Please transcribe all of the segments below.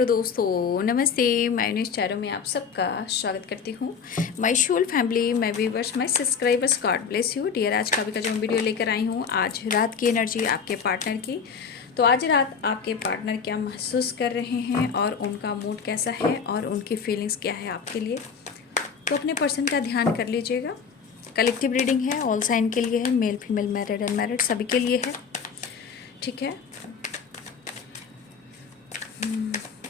Hello दोस्तों, नमस्ते। मैं न्यूज़ चैनल में आप सबका स्वागत करती हूँ। My whole family, my viewers, my subscribers, God bless you dear. आज का भी का जो वीडियो लेकर आई हूँ, आज रात की एनर्जी आपके पार्टनर की। तो आज रात आपके पार्टनर क्या महसूस कर रहे हैं और उनका मूड कैसा है और उनकी फीलिंग्स क्या है आपके लिए, तो अपने पर्सन का ध्यान कर लीजिएगा। कलेक्टिव रीडिंग है, ऑल साइन के लिए है, मेल फीमेल मैरिड अनमैरिड सभी के लिए है, ठीक है।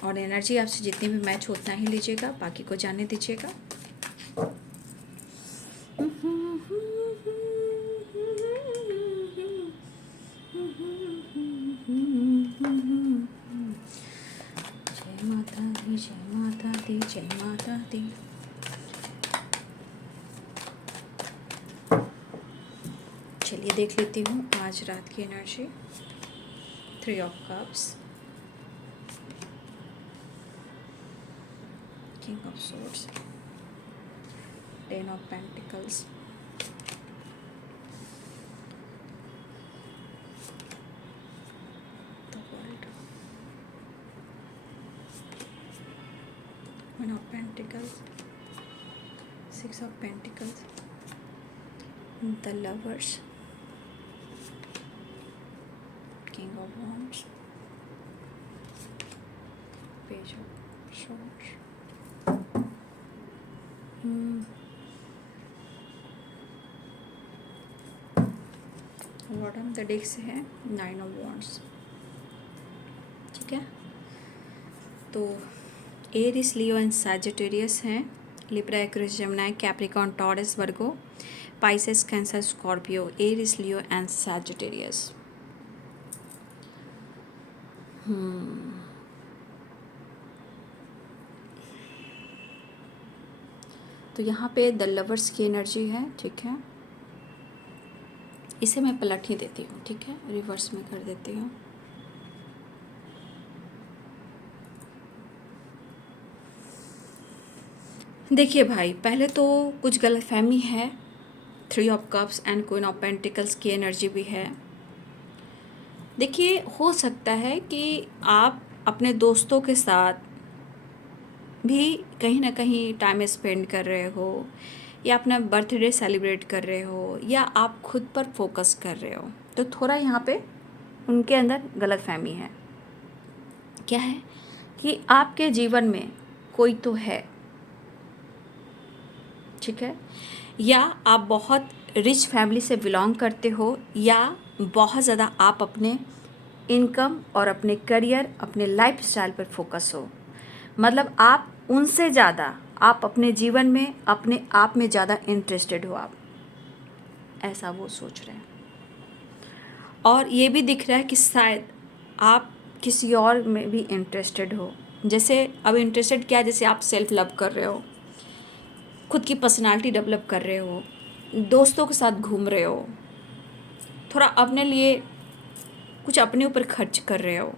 और एनर्जी आपसे जितनी भी मैच हो उतना ही लीजिएगा, बाकी को जाने दीजिएगा। जय माता दी, जय माता दी, जय माता दी। चलिए देख लेती हूँ आज रात की energy. 3 of cups, king of swords, 10 of pentacles, the world, Queen of Pentacles, 6 of Pentacles, the Lovers, King of Wands, Page of Swords, bottom the deck से है 9 ऑफ वॉन्ड्स, ठीक है। तो एरिस, लियो एंड सैजिटेरियस हैं, Libra, Aquarius, Gemini, Capricorn, Taurus, Virgo, Pisces, Cancer, Scorpio, Aries, Leo and Sagittarius. तो यहाँ पे the lovers की एनर्जी है, ठीक है। इसे मैं पलट ही देती हूँ, ठीक है, रिवर्स में कर देती हूँ। देखिए भाई, पहले तो कुछ गलतफहमी है। 3 of cups and queen of pentacles की एनर्जी भी है। देखिए, हो सकता है कि आप अपने दोस्तों के साथ भी कहीं ना कहीं टाइम स्पेंड कर रहे हो, या अपना बर्थडे सेलिब्रेट कर रहे हो, या आप खुद पर फोकस कर रहे हो। तो थोड़ा यहाँ पे उनके अंदर गलतफहमी है। क्या है कि आपके जीवन में कोई तो है, ठीक है, या आप बहुत रिच फैमिली से बिलोंग करते हो, या बहुत ज़्यादा आप अपने इनकम और अपने करियर, अपने लाइफ स्टाइल पर फोकस हो। मतलब आप उनसे ज़्यादा आप अपने जीवन में अपने आप में ज़्यादा इंटरेस्टेड हो, आप ऐसा वो सोच रहे हैं। और ये भी दिख रहा है कि शायद आप किसी और में भी इंटरेस्टेड हो। जैसे अब इंटरेस्टेड क्या, जैसे आप सेल्फ लव कर रहे हो, खुद की पर्सनालिटी डेवलप कर रहे हो, दोस्तों के साथ घूम रहे हो, थोड़ा अपने लिए कुछ अपने ऊपर खर्च कर रहे हो,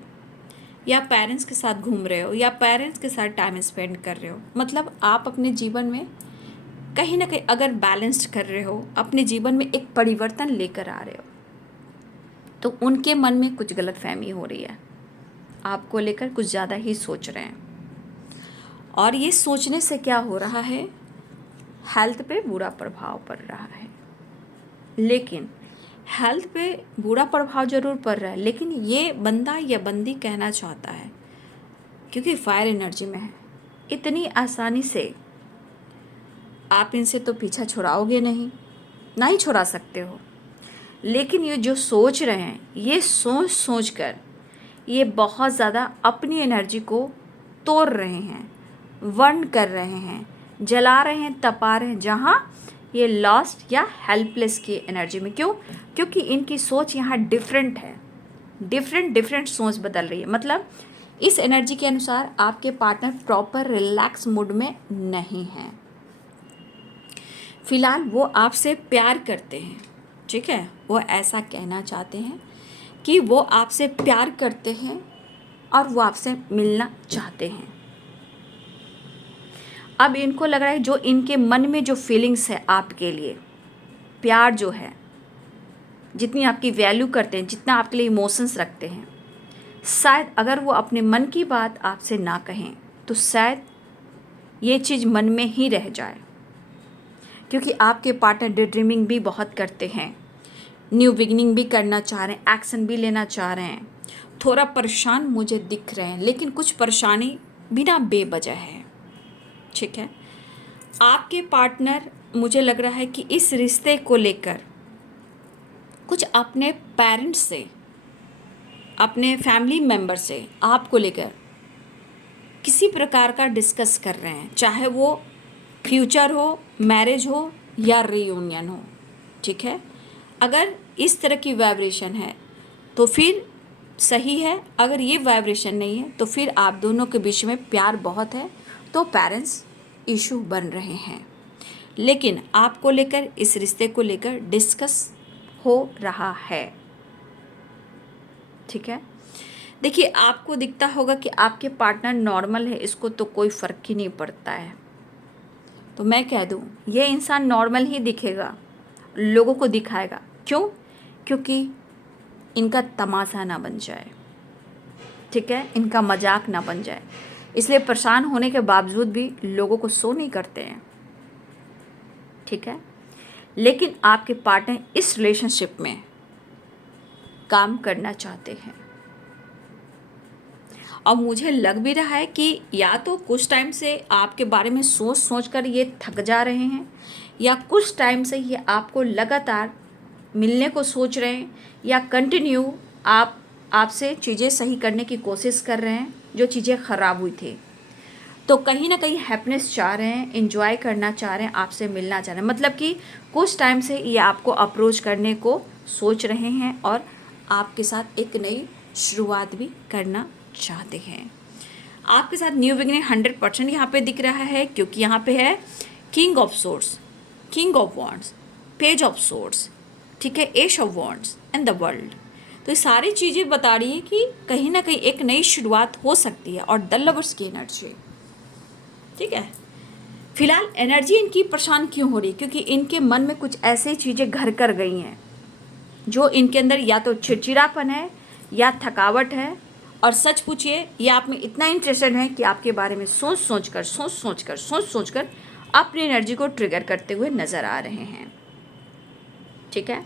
या पेरेंट्स के साथ घूम रहे हो, या पेरेंट्स के साथ टाइम स्पेंड कर रहे हो। मतलब आप अपने जीवन में कहीं ना कहीं अगर बैलेंस्ड कर रहे हो, अपने जीवन में एक परिवर्तन लेकर आ रहे हो, तो उनके मन में कुछ गलतफहमी हो रही है, आपको लेकर कुछ ज़्यादा ही सोच रहे हैं। और ये सोचने से क्या हो रहा है, हेल्थ पे बुरा प्रभाव पड़ रहा है। लेकिन हेल्थ पे बुरा प्रभाव ज़रूर पड़ रहा है, लेकिन ये बंदा या बंदी कहना चाहता है, क्योंकि फायर एनर्जी में है, इतनी आसानी से आप इनसे तो पीछा छुड़ाओगे नहीं, ना ही छुड़ा सकते हो। लेकिन ये जो सोच रहे हैं, ये सोच कर ये बहुत ज़्यादा अपनी एनर्जी को तोड़ रहे हैं, वर्न कर रहे हैं, जला रहे हैं, तपा रहे हैं, जहाँ ये लॉस्ट या हेल्पलेस की एनर्जी में। क्यों? क्योंकि इनकी सोच यहाँ डिफरेंट है, डिफरेंट सोच बदल रही है। मतलब इस एनर्जी के अनुसार आपके पार्टनर प्रॉपर रिलैक्स मूड में नहीं है। फिलहाल वो आपसे प्यार करते हैं, ठीक है, वो ऐसा कहना चाहते हैं कि वो आपसे प्यार करते हैं और वो आपसे मिलना चाहते हैं। अब इनको लग रहा है जो इनके मन में जो फीलिंग्स है आपके लिए, प्यार जो है, जितनी आपकी वैल्यू करते हैं, जितना आपके लिए इमोशंस रखते हैं, शायद अगर वो अपने मन की बात आपसे ना कहें तो शायद ये चीज़ मन में ही रह जाए, क्योंकि आपके पार्टनर डे ड्रीमिंग भी बहुत करते हैं, न्यू बिगिनिंग भी करना चाह रहे हैं, एक्शन भी लेना चाह रहे हैं, थोड़ा परेशान मुझे दिख रहे हैं, लेकिन कुछ परेशानी बिना बेवजह है। ठीक है, आपके पार्टनर मुझे लग रहा है कि इस रिश्ते को लेकर कुछ अपने पेरेंट्स से, अपने फैमिली मेम्बर से आपको लेकर किसी प्रकार का डिस्कस कर रहे हैं, चाहे वो फ्यूचर हो, मैरिज हो या रीयूनियन हो। ठीक है, अगर इस तरह की वाइब्रेशन है तो फिर सही है, अगर ये वाइब्रेशन नहीं है तो फिर आप दोनों के बीच में प्यार बहुत है, तो पेरेंट्स इशू बन रहे हैं। लेकिन आपको लेकर, इस रिश्ते को लेकर डिस्कस हो रहा है। ठीक है, देखिए आपको दिखता होगा कि आपके पार्टनर नॉर्मल है, इसको तो कोई फ़र्क ही नहीं पड़ता है। तो मैं कह दूँ, ये इंसान नॉर्मल ही दिखेगा, लोगों को दिखाएगा। क्यों? क्योंकि इनका तमाशा ना बन जाए। ठीक है, इनका मजाक ना बन जाए, इसलिए परेशान होने के बावजूद भी लोगों को शो नहीं करते हैं। ठीक है, लेकिन आपके पार्टनर इस रिलेशनशिप में काम करना चाहते हैं, और मुझे लग भी रहा है कि या तो कुछ टाइम से आपके बारे में सोच सोच कर ये थक जा रहे हैं, या कुछ टाइम से ये आपको लगातार मिलने को सोच रहे हैं, या कंटिन्यू आपसे चीज़ें सही करने की कोशिश कर रहे हैं जो चीज़ें ख़राब हुई थी। तो कहीं ना कहीं हैप्पीनेस चाह रहे हैं, एंजॉय करना चाह रहे हैं, आपसे मिलना चाह रहे हैं। मतलब कि कुछ टाइम से ये आपको अप्रोच करने को सोच रहे हैं और आपके साथ एक नई शुरुआत भी करना चाहते हैं। आपके साथ न्यू बिगिनिंग 100% यहाँ पे दिख रहा है, क्योंकि यहाँ पे है king of swords, king of wands, page of swords, ठीक है, ace of wands and the world. तो ये सारी चीज़ें बता रही है कि कहीं ना कहीं एक नई शुरुआत हो सकती है। और द लवर्स की एनर्जी, ठीक है, फिलहाल एनर्जी इनकी परेशान क्यों हो रही है? क्योंकि इनके मन में कुछ ऐसी चीज़ें घर कर गई हैं जो इनके अंदर या तो चिड़चिड़ापन है या थकावट है। और सच पूछिए, ये आप में इतना इंटरेस्टेड है कि आपके बारे में सोच सोच कर अपनी एनर्जी को ट्रिगर करते हुए नज़र आ रहे हैं। ठीक है,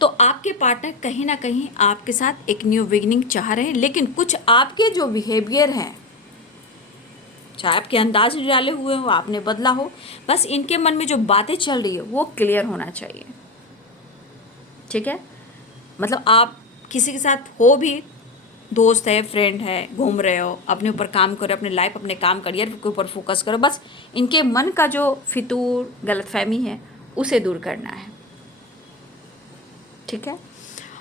तो आपके पार्टनर कहीं ना कहीं आपके साथ एक न्यू बिगिनिंग चाह रहे हैं, लेकिन कुछ आपके जो बिहेवियर हैं, चाहे आपके अंदाज डाले हुए हो, आपने बदला हो, बस इनके मन में जो बातें चल रही है वो क्लियर होना चाहिए। ठीक है, मतलब आप किसी के साथ हो भी, दोस्त है, फ्रेंड है, घूम रहे हो, अपने ऊपर काम करो, अपने लाइफ, अपने काम, करियर के ऊपर फोकस करो, बस इनके मन का जो फितूर गलतफहमी है उसे दूर करना है। ठीक है,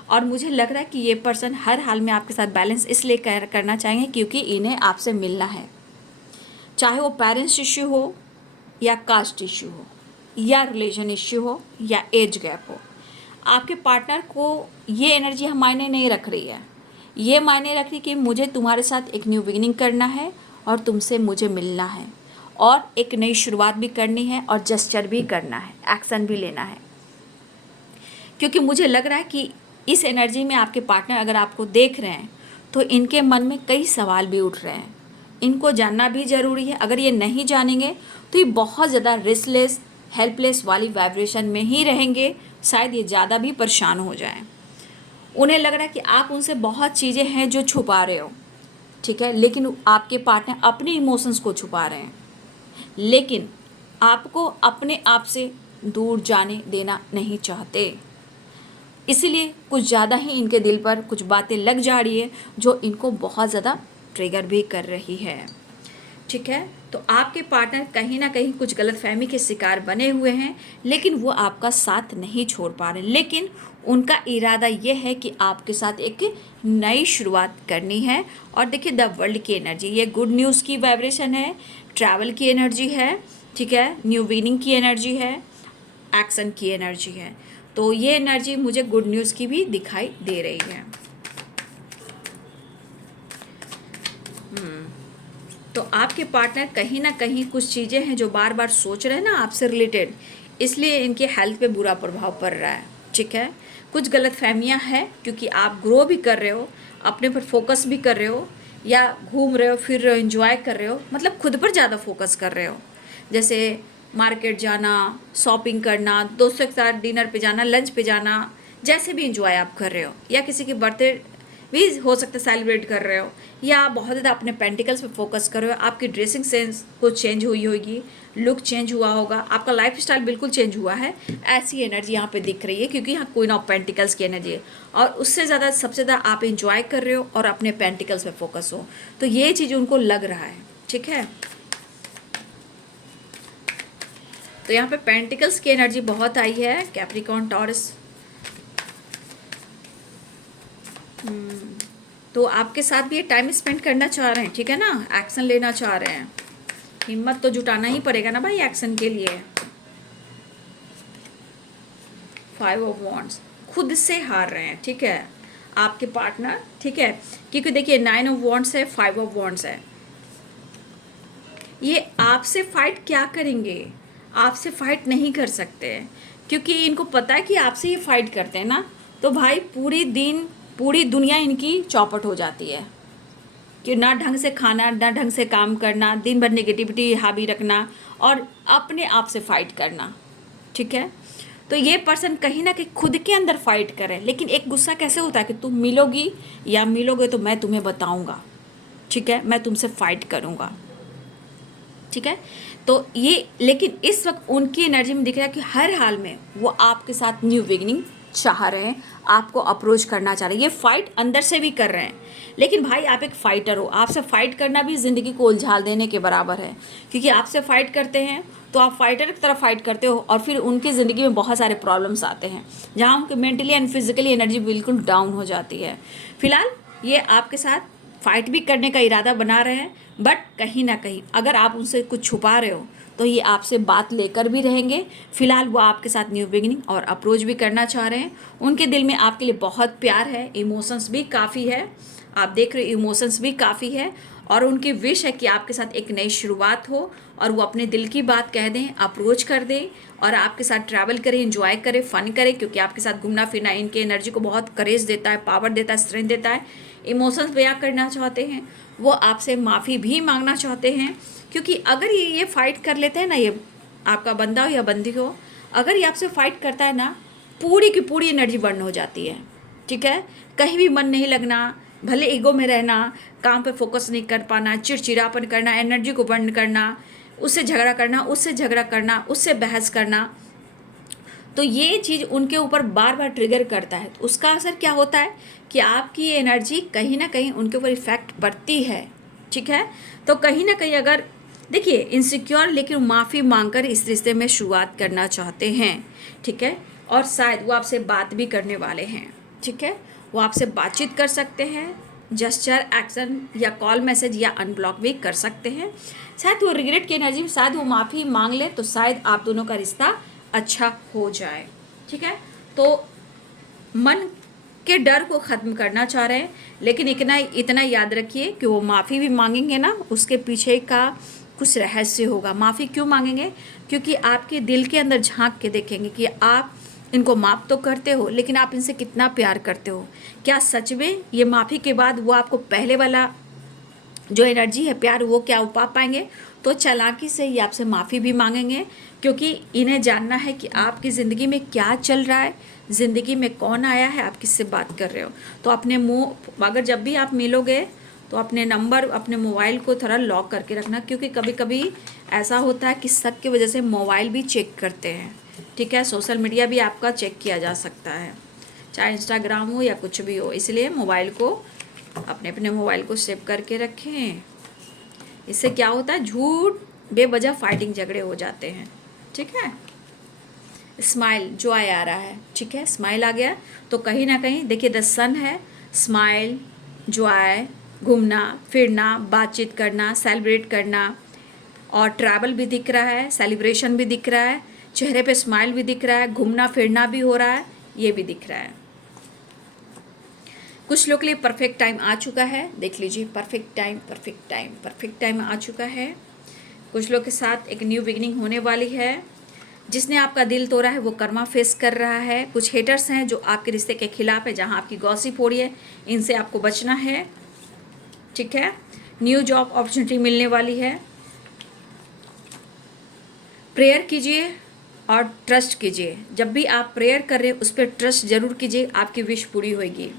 और मुझे लग रहा है कि ये पर्सन हर हाल में आपके साथ बैलेंस इसलिए करना चाहेंगे क्योंकि इन्हें आपसे मिलना है, चाहे वो पेरेंट्स इश्यू हो या कास्ट इश्यू हो या रिलीजन इश्यू हो या एज गैप हो। आपके पार्टनर को ये एनर्जी मायने नहीं रख रही है, ये मायने रख रही कि मुझे तुम्हारे साथ एक न्यू बिगिनिंग करना है और तुमसे मुझे मिलना है और एक नई शुरुआत भी करनी है और जेस्चर भी करना है, एक्शन भी लेना है। क्योंकि मुझे लग रहा है कि इस एनर्जी में आपके पार्टनर अगर आपको देख रहे हैं तो इनके मन में कई सवाल भी उठ रहे हैं, इनको जानना भी ज़रूरी है। अगर ये नहीं जानेंगे तो ये बहुत ज़्यादा रेस्टलेस, हेल्पलेस वाली वाइब्रेशन में ही रहेंगे, शायद ये ज़्यादा भी परेशान हो जाएं। उन्हें लग रहा है कि आप उनसे बहुत चीज़ें हैं जो छुपा रहे हो, ठीक है, लेकिन आपके पार्टनर अपने इमोशंस को छुपा रहे हैं, लेकिन आपको अपने आप से दूर जाने देना नहीं चाहते। इसीलिए कुछ ज़्यादा ही इनके दिल पर कुछ बातें लग जा रही है जो इनको बहुत ज़्यादा ट्रिगर भी कर रही है। ठीक है, तो आपके पार्टनर कहीं ना कहीं कुछ गलतफहमी के शिकार बने हुए हैं, लेकिन वो आपका साथ नहीं छोड़ पा रहे। लेकिन उनका इरादा ये है कि आपके साथ एक नई शुरुआत करनी है। और देखिए, द वर्ल्ड की एनर्जी, ये गुड न्यूज़ की वाइब्रेशन है, ट्रैवल की एनर्जी है, ठीक है, न्यू बिगिनिंग की एनर्जी है, एक्शन की एनर्जी है। तो ये एनर्जी मुझे गुड न्यूज़ की भी दिखाई दे रही है। तो आपके पार्टनर कहीं ना कहीं कुछ चीज़ें हैं जो बार बार सोच रहे हैं ना आपसे रिलेटेड, इसलिए इनके हेल्थ पे बुरा प्रभाव पड़ रहा है। ठीक है, कुछ गलतफहमियां हैं क्योंकि आप ग्रो भी कर रहे हो, अपने पर फोकस भी कर रहे हो, या घूम रहे हो, फिर रहे हो, एंजॉय कर रहे हो, मतलब खुद पर ज़्यादा फोकस कर रहे हो। जैसे मार्केट जाना, शॉपिंग करना, दोस्तों के साथ डिनर पे जाना, लंच पे जाना, जैसे भी इंजॉय आप कर रहे हो, या किसी की बर्थडे भी हो सकता है सेलिब्रेट कर रहे हो, या आप बहुत ज़्यादा अपने पेंटिकल्स पे फोकस कर रहे हो, आपकी ड्रेसिंग सेंस कुछ चेंज हुई होगी, लुक चेंज हुआ होगा, आपका लाइफ स्टाइल बिल्कुल चेंज हुआ है, ऐसी एनर्जी यहाँ पे दिख रही है क्योंकि यहाँ क्वीन ऑफ पेंटिकल्स की एनर्जी है। और उससे ज़्यादा सबसे ज़्यादा आप इंजॉय कर रहे हो और अपने पेंटिकल्स पे फोकस हो, तो ये चीज़ उनको लग रहा है। ठीक है, तो यहाँ पे पेंटिकल्स की एनर्जी बहुत आई है कैप्रिकॉर्न टॉरस। तो आपके साथ भी ये टाइम स्पेंड करना चाह रहे हैं, ठीक है ना, एक्शन लेना चाह रहे हैं। हिम्मत तो जुटाना ही पड़ेगा ना भाई एक्शन के लिए। 5 ऑफ वॉन्ड्स, खुद से हार रहे हैं, ठीक है, आपके पार्टनर, ठीक है, क्योंकि देखिए 9 ऑफ वॉन्ड्स है, 5 ऑफ वॉन्ड्स है। ये आपसे फाइट क्या करेंगे? आपसे फाइट नहीं कर सकते हैं क्योंकि इनको पता है कि आपसे ये फाइट करते हैं ना, तो भाई पूरी दुनिया इनकी चौपट हो जाती है कि ना ढंग से खाना, ना ढंग से काम करना, दिन भर नेगेटिविटी हावी रखना और अपने आप से फाइट करना। ठीक है, तो ये पर्सन कहीं ना कहीं खुद के अंदर फाइट करे, लेकिन एक गुस्सा कैसे होता है कि तुम मिलोगी या मिलोगे तो मैं तुम्हें बताऊंगा, ठीक है, मैं तुमसे फाइट करूंगा। ठीक है, तो ये, लेकिन इस वक्त उनकी एनर्जी में दिख रहा है कि हर हाल में वो आपके साथ न्यू बिगिनिंग चाह रहे हैं, आपको अप्रोच करना चाह रहे हैं, ये फाइट अंदर से भी कर रहे हैं। लेकिन भाई आप एक फाइटर हो, आपसे फाइट करना भी ज़िंदगी को उलझाल देने के बराबर है, क्योंकि आपसे फाइट करते हैं तो आप फाइटर की तरह फाइट करते हो और फिर उनकी ज़िंदगी में बहुत सारे प्रॉब्लम्स आते हैं जहाँ उनकी मेंटली एंड फिजिकली एनर्जी बिल्कुल डाउन हो जाती है। फिलहाल ये आपके साथ फाइट भी करने का इरादा बना रहे हैं, बट कहीं ना कहीं अगर आप उनसे कुछ छुपा रहे हो तो ये आपसे बात लेकर भी रहेंगे। फिलहाल वो आपके साथ न्यू बिगिनिंग और अप्रोच भी करना चाह रहे हैं। उनके दिल में आपके लिए बहुत प्यार है, इमोशंस भी काफ़ी है, आप देख रहे हो इमोशंस भी काफ़ी है, और उनकी विश है कि आपके साथ एक नई शुरुआत हो और वो अपने दिल की बात कह दें, अप्रोच कर दें और आपके साथ ट्रैवल करें, एंजॉय करें, फन करें, क्योंकि आपके साथ घूमना फिरना इनके एनर्जी को बहुत करेज देता है, पावर देता है, स्ट्रेंथ देता है। इमोशंस बयां करना चाहते हैं, वो आपसे माफ़ी भी मांगना चाहते हैं, क्योंकि अगर ये फाइट कर लेते हैं ना, ये आपका बंदा हो या बंदी हो, अगर ये आपसे फाइट करता है ना, पूरी की पूरी एनर्जी बर्न हो जाती है। ठीक है, कहीं भी मन नहीं लगना, भले ईगो में रहना, काम पे फोकस नहीं कर पाना, चिड़चिड़ापन करना, एनर्जी को बर्न करना, उससे झगड़ा करना, उससे झगड़ा करना, उससे बहस करना, तो ये चीज़ उनके ऊपर बार बार ट्रिगर करता है। तो उसका असर क्या होता है कि आपकी एनर्जी कहीं ना कहीं उनके ऊपर इफेक्ट पड़ती है। ठीक है, तो कहीं ना कहीं अगर देखिए इनसिक्योर, लेकिन माफ़ी मांगकर इस रिश्ते में शुरुआत करना चाहते हैं। ठीक है, और शायद वो आपसे बात भी करने वाले हैं। ठीक है, वो आपसे बातचीत कर सकते हैं, जेस्चर, एक्शन या कॉल मैसेज या अनब्लॉक भी कर सकते हैं। शायद वो रिग्रेट की एनर्जी में शायद वो माफ़ी मांग ले तो शायद आप दोनों का रिश्ता अच्छा हो जाए। ठीक है, तो मन के डर को ख़त्म करना चाह रहे हैं, लेकिन इतना याद रखिए कि वो माफ़ी भी मांगेंगे ना, उसके पीछे का कुछ रहस्य होगा। माफ़ी क्यों मांगेंगे? क्योंकि आपके दिल के अंदर झांक के देखेंगे कि आप इनको माफ़ तो करते हो, लेकिन आप इनसे कितना प्यार करते हो। क्या सच में ये माफ़ी के बाद वो आपको पहले वाला जो एनर्जी है, प्यार, वो क्या पा पाएंगे? तो चालाकी से ही आपसे माफ़ी भी मांगेंगे, क्योंकि इन्हें जानना है कि आपकी ज़िंदगी में क्या चल रहा है, ज़िंदगी में कौन आया है, आप किससे बात कर रहे हो। तो अपने मुँह, अगर जब भी आप मिलोगे तो अपने नंबर, अपने मोबाइल को थोड़ा लॉक करके रखना, क्योंकि कभी कभी ऐसा होता है कि शक की वजह से मोबाइल भी चेक करते हैं। ठीक है, सोशल मीडिया भी आपका चेक किया जा सकता है, चाहे इंस्टाग्राम हो या कुछ भी हो, इसलिए मोबाइल को अपने मोबाइल को सेव करके रखें। इससे क्या होता है, झूठ बेवजह फाइटिंग झगड़े हो जाते हैं। ठीक है, स्माइल, जॉय आ रहा है। ठीक है, स्माइल आ गया तो कहीं ना कहीं देखिए द सन है, स्माइल, जॉय, घूमना फिरना, बातचीत करना, सेलिब्रेट करना, और ट्रैवल भी दिख रहा है, सेलिब्रेशन भी दिख रहा है, चेहरे पे स्माइल भी दिख रहा है, घूमना फिरना भी हो रहा है, ये भी दिख रहा है। कुछ लोग के लिए परफेक्ट टाइम आ चुका है, देख लीजिए, परफेक्ट टाइम आ चुका है। कुछ लोग के साथ एक न्यू बिगिनिंग होने वाली है। जिसने आपका दिल तोड़ा है वो कर्मा फेस कर रहा है। कुछ हेटर्स हैं जो आपके रिश्ते के खिलाफ है, जहां आपकी गॉसिप हो रही है, इनसे आपको बचना है, ठीक है। न्यू जॉब अपॉर्चुनिटी मिलने वाली है। प्रेयर कीजिए और ट्रस्ट कीजिए। जब भी आप प्रेयर कर रहे हैं उस पर ट्रस्ट जरूर कीजिए, आपकी विश पूरी होगी।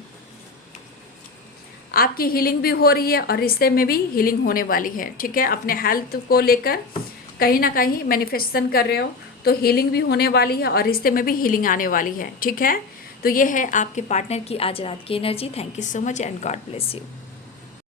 आपकी हीलिंग भी हो रही है और रिश्ते में भी हीलिंग होने वाली है, ठीक है। अपने हेल्थ को लेकर कहीं ना कहीं मैनिफेस्टेशन कर रहे हो तो हीलिंग भी होने वाली है और रिश्ते में भी हीलिंग आने वाली है, ठीक है। तो ये है आपके पार्टनर की आज रात की energy. Thank you so much and God bless you.